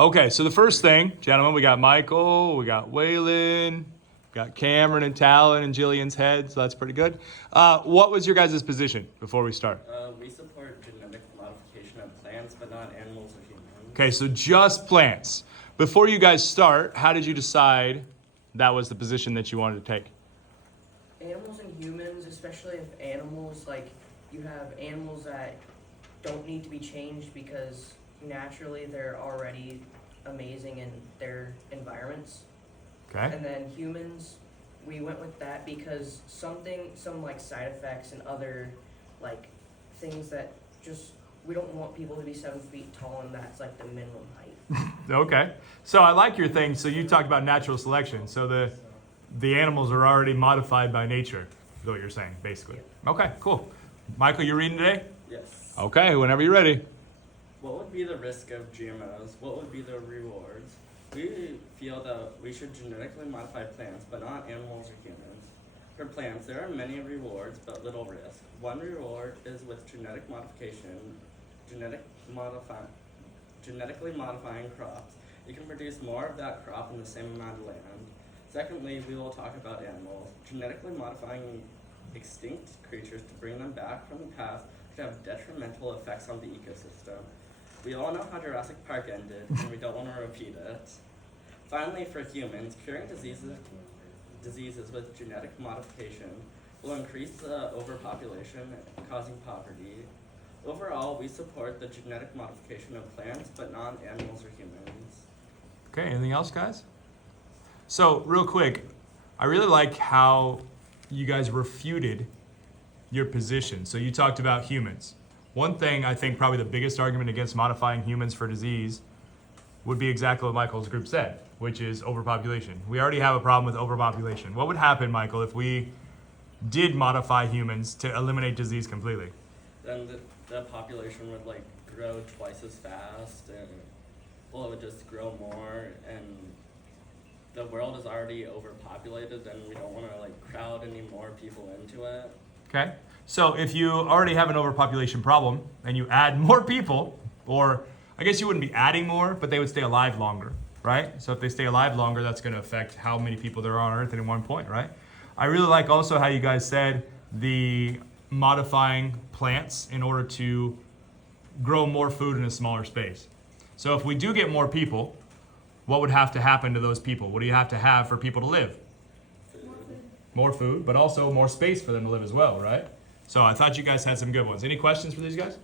Okay, so the first thing, gentlemen, we got Michael, we got Waylon, we got Cameron and Talan and Jillian's head, so that's pretty good. What was your guys' position before we start? We support genetic modification of plants, but not animals or humans. Okay, so just plants. Before you guys start, how did you decide that was the position that you wanted to take? Animals and humans, especially if animals, like, you have animals that don't need to be changed because naturally they're already amazing in their environments. Okay. And then humans, we went with that because some like side effects and other like things that just, we don't want people to be 7 feet tall, and that's like the minimum height. Okay, so I like your thing. So you talked about natural selection. So the animals are already modified by nature, is what you're saying, basically. Okay, cool. Michael, you reading today? Yes. Okay, whenever you're ready. What would be the risk of GMOs? What would be the rewards? We feel that we should genetically modify plants, but not animals or humans. For plants, there are many rewards, but little risk. One reward is with genetic modification, genetically modifying crops. You can produce more of that crop in the same amount of land. Secondly, we will talk about animals. Genetically modifying extinct creatures to bring them back from the past could have detrimental effects on the ecosystem. We all know how Jurassic Park ended, and we don't want to repeat it. Finally, for humans, curing diseases with genetic modification will increase the overpopulation, causing poverty. Overall, we support the genetic modification of plants, but not animals or humans. Okay, anything else, guys? So, real quick, I really like how you guys refuted your position. So you talked about humans. One thing I think probably the biggest argument against modifying humans for disease would be exactly what Michael's group said, which is overpopulation. We already have a problem with overpopulation. What would happen, Michael, if we did modify humans to eliminate disease completely? Then the population would like grow twice as fast, and well, it would just grow more, and the world is already overpopulated, and we don't want to like crowd any more people into it. Okay, so if you already have an overpopulation problem and you add more people, or I guess you wouldn't be adding more, but they would stay alive longer, right? So if they stay alive longer, that's going to affect how many people there are on Earth at one point, right? I really like also how you guys said the modifying plants in order to grow more food in a smaller space. So if we do get more people, what would have to happen to those people? What do you have to have for people to live? More food, but also more space for them to live as well, right? So I thought you guys had some good ones. Any questions for these guys?